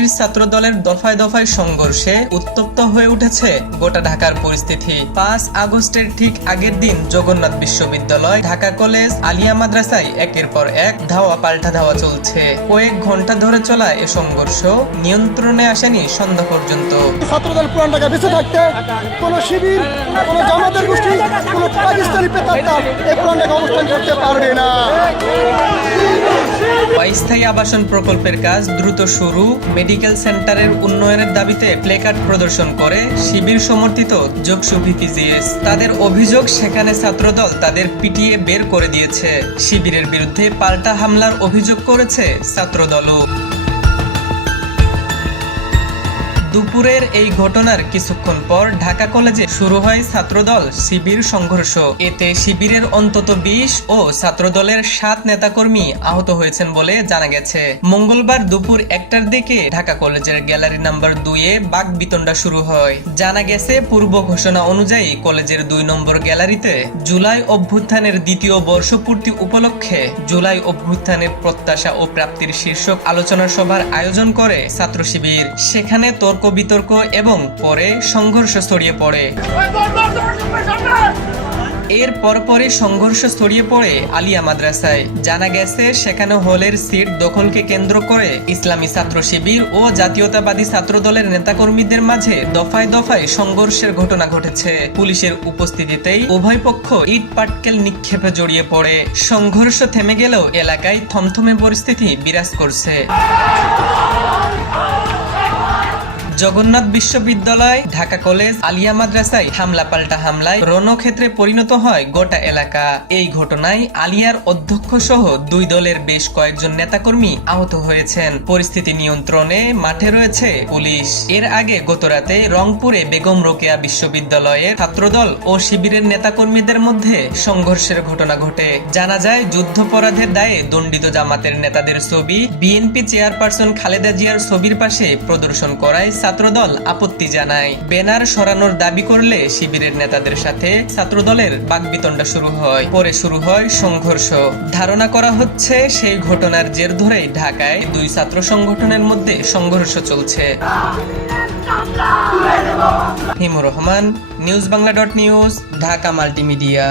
শিবির ছাত্র দলের দফায় দফায় সংঘর্ষে উত্তপ্ত হয়ে উঠেছে গোটা ঢাকার পরিস্থিতি। 5 আগস্টের ঠিক আগের দিন জগন্নাথ বিশ্ববিদ্যালয়, ঢাকা কলেজ, আলিয়া মাদ্রাসায় একের পর এক ধাওয়া পাল্টা ধাওয়া চলছে। কয়েক ঘন্টা ধরে চলা এ সংঘর্ষ নিয়ন্ত্রণে আসেনি সন্ধ্যা পর্যন্ত। ছাত্রদল পুরান ঢাকা বেঁচে থাকতে কোনো শিবির, কোনো জামাতের গোষ্ঠী, কোনো পাকিস্তানি পেতাত্তা এই পুরান ঢাকা অবস্থান করতে পারবে না। অস্থায়ী আবাসন প্রকল্পের কাজ দ্রুত শুরু, মেডিকেল সেন্টারের উন্নয়নের দাবিতে প্লেকার্ড প্রদর্শন করে শিবির সমর্থিত যোগসু ভিপিজিএস। তাদের অভিযোগ, সেখানে ছাত্রদল তাদের পিটিয়ে বের করে দিয়েছে। শিবিরের বিরুদ্ধে পাল্টা হামলার অভিযোগ করেছে ছাত্রদলও। দুপুরের এই ঘটনার কিছুক্ষণ পর ঢাকা কলেজে শুরু হয় ছাত্রদল শিবির সংঘর্ষ। এতে শিবিরের অন্তত 20 ও ছাত্রদলের 7 নেতাকর্মী আহত হয়েছেন বলে জানা গেছে। মঙ্গলবার দুপুর 1টার দিকে ঢাকা কলেজের গ্যালারি নাম্বার 2-এ বাকবিতণ্ডা শুরু হয়। জানা গেছে, পূর্ব ঘোষণা অনুযায়ী কলেজের 2 নম্বর গ্যালারিতে জুলাই অভ্যুত্থানের দ্বিতীয় বর্ষপূর্তি উপলক্ষে জুলাই অভ্যুত্থানের প্রত্যাশা ও প্রাপ্তির শীর্ষক আলোচনা সভার আয়োজন করে ছাত্র শিবির। সেখানে তর্ক বিতর্ক এবং পরে সংঘর্ষ ছড়িয়ে পড়ে। এর পরপরই সংঘর্ষ ছড়িয়ে পড়ে আলিয়া মাদ্রাসায়। জানা গেছে, সেখানে হলের সিট দখলকে কেন্দ্র করে ইসলামী ছাত্র শিবির ও জাতীয়তাবাদী ছাত্র দলের নেতাকর্মীদের মাঝে দফায় দফায় সংঘর্ষের ঘটনা ঘটেছে। পুলিশের উপস্থিতিতেই উভয় পক্ষ ইট পাটকেল নিক্ষেপে জড়িয়ে পড়ে। সংঘর্ষ থেমে গেলেও এলাকায় থমথমে পরিস্থিতি বিরাজ করছে। জগন্নাথ বিশ্ববিদ্যালয়, ঢাকা কলেজ, আলিয়া মাদ্রাসায় হামলা পাল্টা হামলায় রণক্ষেত্রে পরিণত হয় গোটা এলাকা। এই ঘটনায় আলিয়ার অধ্যক্ষ সহ 2 দলের বেশ কয়েকজন নেতাকর্মী আহত হয়েছেন। পরিস্থিতি নিয়ন্ত্রণে মাঠে রয়েছে পুলিশ। এর আগে গতরাতে রংপুরে বেগম রোকেয়া বিশ্ববিদ্যালয়ের ছাত্রদল ও শিবিরের নেতাকর্মীদের মধ্যে সংঘর্ষের ঘটনা ঘটে। জানা যায়, যুদ্ধাপরাধের দায়ে দণ্ডিত জামাতের নেতাদের ছবি বিএনপি চেয়ারপারসন খালেদা জিয়ার ছবির পাশে প্রদর্শন করায় ছাত্রদল আপত্তি জানায়। ব্যানার সরানোর দাবি করলে শিবিরের নেতাদের সাথে ছাত্রদলের বাকবিতণ্ডা শুরু হয়। পরে শুরু হয় সংঘর্ষ। ধারণা করা হচ্ছে, সেই ঘটনার জের ধরেই ঢাকায় 2 ছাত্র সংগঠনের মধ্যে সংঘর্ষ চলছে। হিমুর রহমান, নিউজ বাংলা .নিউজ, ঢাকা মাল্টিমিডিয়া।